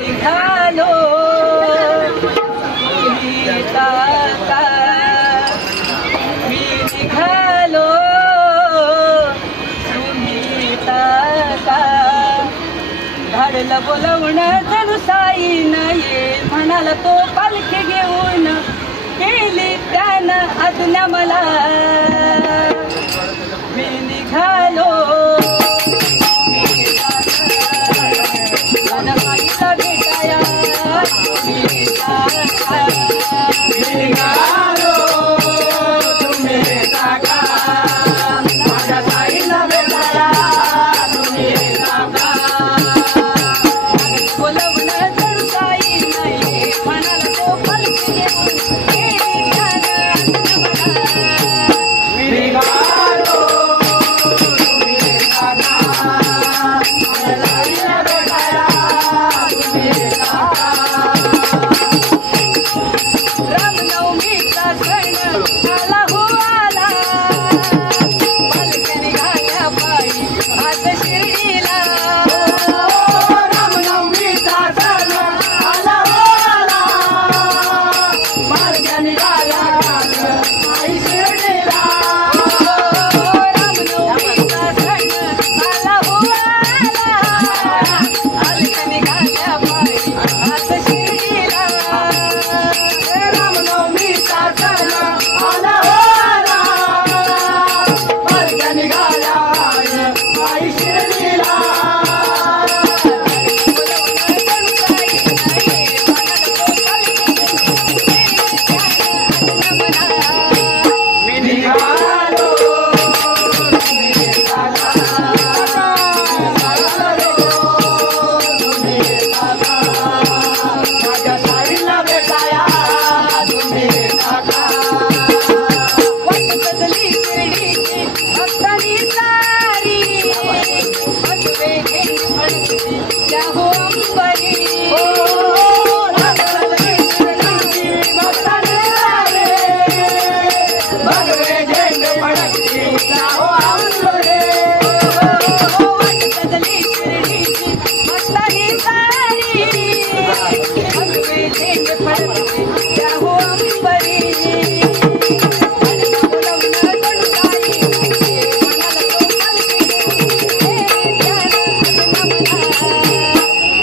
निघालो ताका मी निघालो तुम्ही ताका धाडलं बोलवून जणू साईन ये म्हणाला तो पालखी घेऊन केली त्यानं आज्ञा मला मी निघालो माझ्या साईला भेटाया तुम्ही ताका मी निघालो तुम्ही ताका माझ्या साईला भेटाया तुम्ही ताका बोलवून जणू साई नाही म्हणाला तो पालखी घेऊन केली त्यानं मी निघालो तुम्ही ताका माझ्या साईला भेटाया तुम्ही ताका रामनवमीचा सण आला हो आला पालख्या निघाल्या पायी आज शिर्डीला रामनवमीचा सण आला हो आला पालख्या निघाल्या पायी शिर्डीला रामनवमीचा सण आला हो आला पालख्या निघाल्या पायी आज शिर्डीला रामनवमीचा सण आला हो आला पालख्या निघाल्या पायी शिर्डीला मी निघालो तुम्ही ताका तुम्ही ताका माझ्या साईला भेटाया तुम्ही ताका वाट बदली शिर्डीची भक्तांनी सारी भगवे झेंडे फडकते त्या हो अंबरी वाट बदली शिर्डीची भक्तांनी सारी भगवे झेंडे फडकते त्या हो अंबरी वाट बदली शिर्डीची भक्तांनी सारी भगवे झेंडे फडकते त्या हो अंबरी बोलवून जणू साई म्हणाला तो पालखी घेऊन त्यानं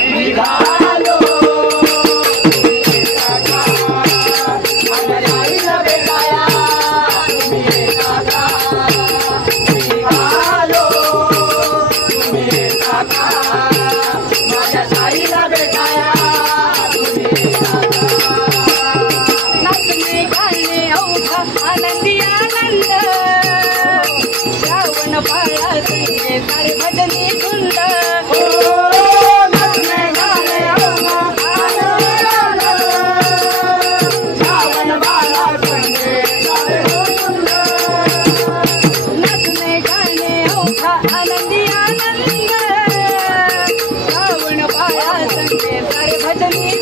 मी निघालो तुम्ही ताका माझ्या साईला भेटाया तुम्ही ताका मी निघालो तुम्ही ताका माझ्या साईला भेटाया तुम्ही ताका नाचणे गाणे अवघा आनंदी आनंद श्रावण बाळा संगे सारे भजनी धुंद नाचणे गाणे अवघा आनंदी आनंद श्रावण बाळा संगे सारे धुंद नाचणे गाणे अवघा आनंदी आनंद श्रावण बाळा संगे सारे भजनी